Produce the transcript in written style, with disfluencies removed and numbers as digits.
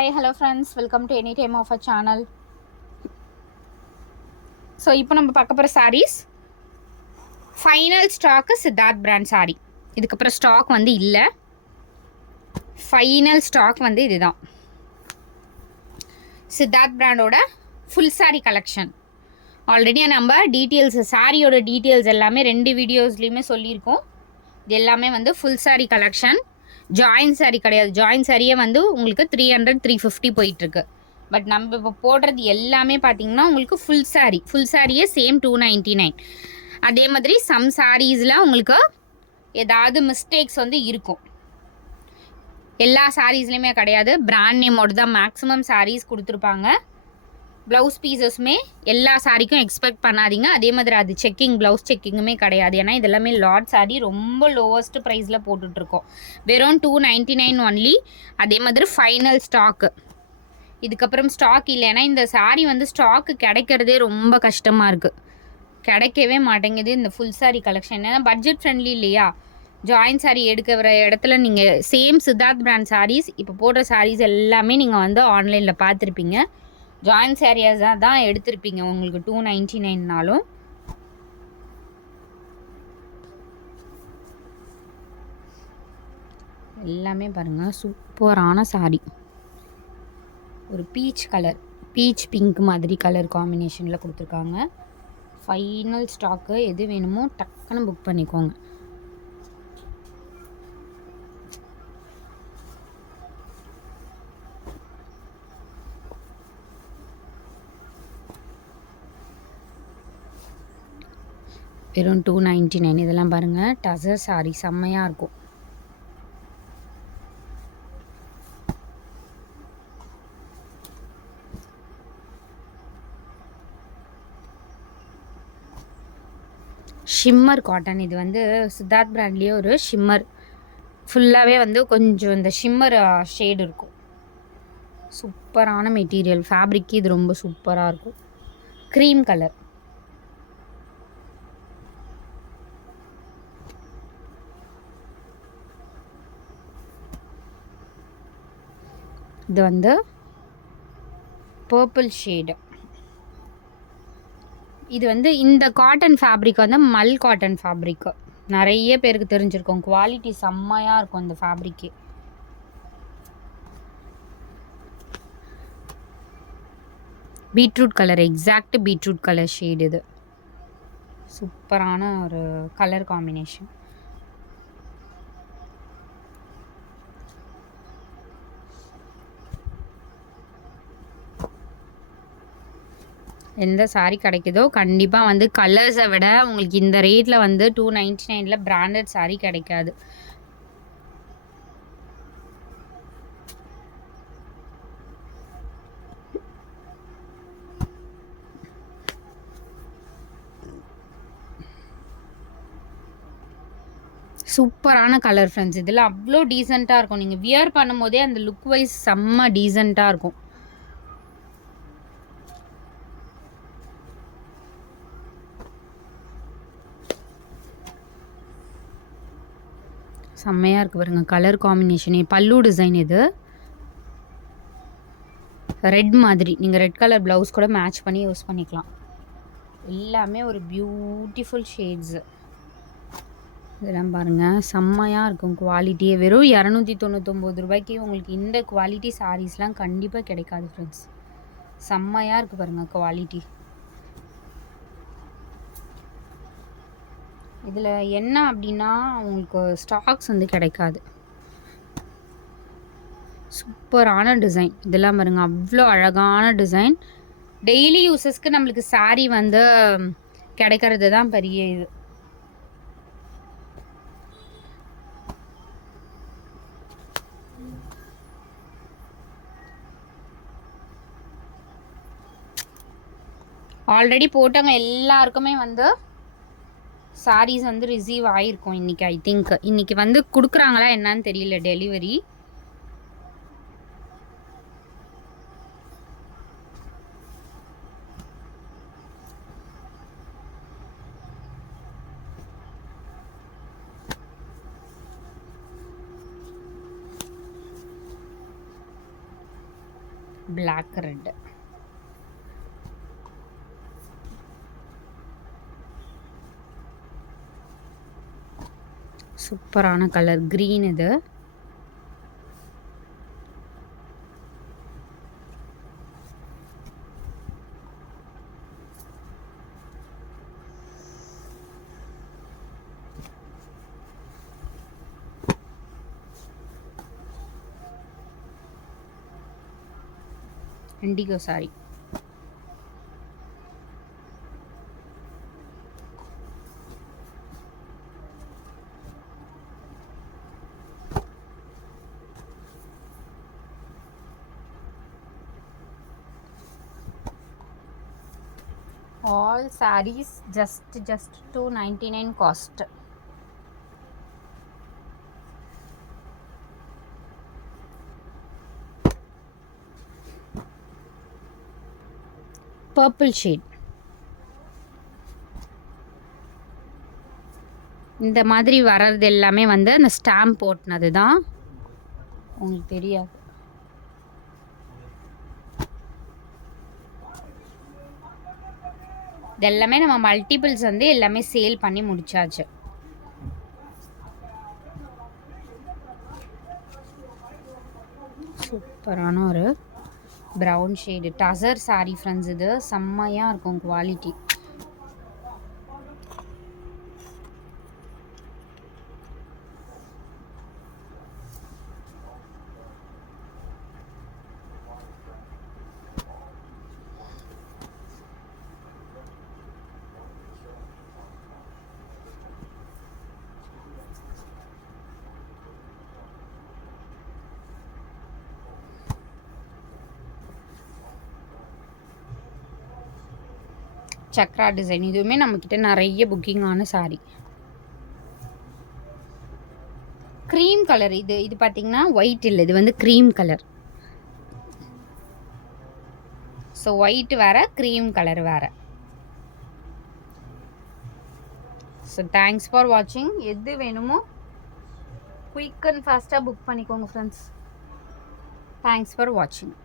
Hi, hello friends, welcome to any time of our channel. So இப்போ நம்ம பார்க்க போகிற sarees final stock Siddharth brand sari. இதுக்கப்புறம் ஸ்டாக் வந்து இல்லை, ஃபைனல் ஸ்டாக் வந்து இதுதான். சித்தார்த் பிராண்டோட ஃபுல் சாரி கலெக்ஷன். ஆல்ரெடி நம்ம டீட்டெயில்ஸ், சாரியோட டீட்டெயில்ஸ் எல்லாமே 2 வீடியோஸ்லேயுமே சொல்லியிருக்கோம். இது எல்லாமே வந்து full sari collection. Join sari கிடையாது. ஜாயின் சாரியே வந்து உங்களுக்கு 300-350 போயிட்டுருக்கு. பட் நம்ம இப்போ போடுறது எல்லாமே பார்த்தீங்கன்னா உங்களுக்கு ஃபுல் சாரியே சேம் 299. அதே மாதிரி சம் சாரீஸில் உங்களுக்கு ஏதாவது மிஸ்டேக்ஸ் வந்து இருக்கும். எல்லா சாரீஸ்லேயுமே கிடையாது. பிராண்ட் நேமோடு தான் மேக்ஸிமம் சாரீஸ் கொடுத்துருப்பாங்க. ப்ளவுஸ் பீசஸுமே எல்லா சாரிக்கும் எக்ஸ்பெக்ட் பண்ணாதீங்க. அதே மாதிரி அது ப்ளவுஸ் செக்கிங்குமே கிடையாது. ஏன்னா இதெல்லாமே லாட் சாரி, ரொம்ப லோவஸ்ட் ப்ரைஸில் போட்டுட்ருக்கோம். வெறும் 299 ஒன்லி. அதே மாதிரி ஃபைனல் ஸ்டாக்கு. இதுக்கப்புறம் ஸ்டாக் இல்லை. ஏன்னா இந்த சாரி வந்து ஸ்டாக்கு கிடைக்கிறதே ரொம்ப கஷ்டமாக இருக்குது, கிடைக்கவே மாட்டேங்குது இந்த ஃபுல் சாரி கலெக்ஷன். ஏன்னா பட்ஜெட் ஃப்ரெண்ட்லி இல்லையா. ஜாயின் சாரி எடுக்கிற இடத்துல நீங்கள் சேம் சித்தார்த் பிராண்ட் சாரீஸ், இப்போ போடுற சாரீஸ் எல்லாமே நீங்கள் வந்து ஆன்லைனில் பார்த்துருப்பீங்க. ஜாயின் சாரீஸ் தான் எடுத்திருப்பீங்க உங்களுக்கு 299நாலும். எல்லாமே பாருங்கள், சூப்பரான சாரி. ஒரு பீச் கலர், பீச் பிங்க் மாதிரி கலர் காம்பினேஷனில் கொடுத்துருக்காங்க. Final stock. எது வேணுமோ டக்குன்னு புக் பண்ணிக்கோங்க. வெறும் 299. இதெல்லாம் பாருங்கள், டசர் சாரி செம்மையாக இருக்கும். Shimmer cotton. இது வந்து சித்தார்த் பிராண்ட்லேயே ஒரு ஷிம்மர், ஃபுல்லாகவே வந்து கொஞ்சம் இந்த ஷிம்மர் ஷேடு இருக்கும். சூப்பரான மெட்டீரியல், ஃபேப்ரிக்கு இது ரொம்ப சூப்பராக இருக்கும். Cream colour. இது வந்து பர்பிள் ஷேடு. இது வந்து இந்த காட்டன் ஃபேப்ரிக் வந்து மல் காட்டன் ஃபேப்ரிக்கு நிறைய பேருக்கு தெரிஞ்சிருக்கும். குவாலிட்டி செம்மையாக இருக்கும் இந்த fabric. Beetroot colour, exact beetroot colour shade. இது சூப்பரான ஒரு கலர் காம்பினேஷன். எந்த சாரீ கிடைக்குதோ கண்டிப்பாக வந்து கலர்ஸை விட உங்களுக்கு இந்த ரேட்டில் வந்து 299 பிராண்டட் சாரீ கிடைக்காது. சூப்பரான கலர் ஃப்ரெண்ட்ஸ். இதில் அவ்வளோ டீசெண்டாக இருக்கும். நீங்கள் வியர் பண்ணும்போதே அந்த லுக் வைஸ் செம்ம டீசெண்டாக இருக்கும். செம்மையாக இருக்குது பாருங்கள் கலர் காம்பினேஷனே. பல்லு டிசைன் இது ரெட் மாதிரி. நீங்கள் ரெட் கலர் ப்ளவுஸ் கூட மேட்ச் பண்ணி யூஸ் பண்ணிக்கலாம். எல்லாமே ஒரு பியூட்டிஃபுல் ஷேட்ஸு. இதெல்லாம் பாருங்கள் செம்மையாக இருக்கும். குவாலிட்டியே வெறும் 299 ரூபாய்க்கு உங்களுக்கு இந்த குவாலிட்டி சாரீஸ்லாம் கண்டிப்பாக கிடைக்காது ஃப்ரெண்ட்ஸ். செம்மையாக இருக்குது பாருங்கள் குவாலிட்டி. இதில் என்ன அப்படின்னா உங்களுக்கு ஸ்டாக்ஸ் வந்து கிடைக்காது. சூப்பரான டிசைன். இதெல்லாம் பாருங்கள் அவ்வளோ அழகான டிசைன். டெய்லி யூஸஸ்க்கு நம்மளுக்கு சாரீ வந்து கிடைக்கிறது தான் பெரிய இது. ஆல்ரெடி போட்டவங்க எல்லாருக்குமே வந்து சாரீஸ் வந்து ரிசீவ் ஆகிருக்கும் இன்றைக்கி. ஐ திங்க் இன்றைக்கி வந்து கொடுக்குறாங்களா என்னன்னு தெரியல டெலிவரி. Black red. சூப்பரான கலர் க்ரீன் இது. Indigo sari. All sarees just 299 cost. Purple shade. இந்த மாதிரி வர்றது எல்லாமே வந்து அந்த ஸ்டாம்ப் போட்டுனது தான், உங்களுக்கு தெரியாது. இதெல்லாமே நம்ம மல்டிபிள்ஸ் வந்து எல்லாமே சேல் பண்ணி முடிச்சாச்சு. சூப்பரான ஒரு brown shade tussar sorry friends. இது செம்மையாக இருக்கும் குவாலிட்டி. சக்ரா டிசைன். இதுவுமே நம்மக்கிட்ட நிறைய புக்கிங் ஆன சாரி. Cream colour. இது பார்த்தீங்கன்னா ஒயிட் இல்லை, இது வந்து க்ரீம் கலர். ஸோ ஒயிட் வேறு, க்ரீம் கலர் வேறு. ஸோ தேங்க்ஸ் ஃபார் வாட்சிங். எது வேணுமோ குயிக் அண்ட் ஃபாஸ்ட்டாக புக் பண்ணிக்கோங்க ஃப்ரெண்ட்ஸ். தேங்க்ஸ் ஃபார் வாட்சிங்.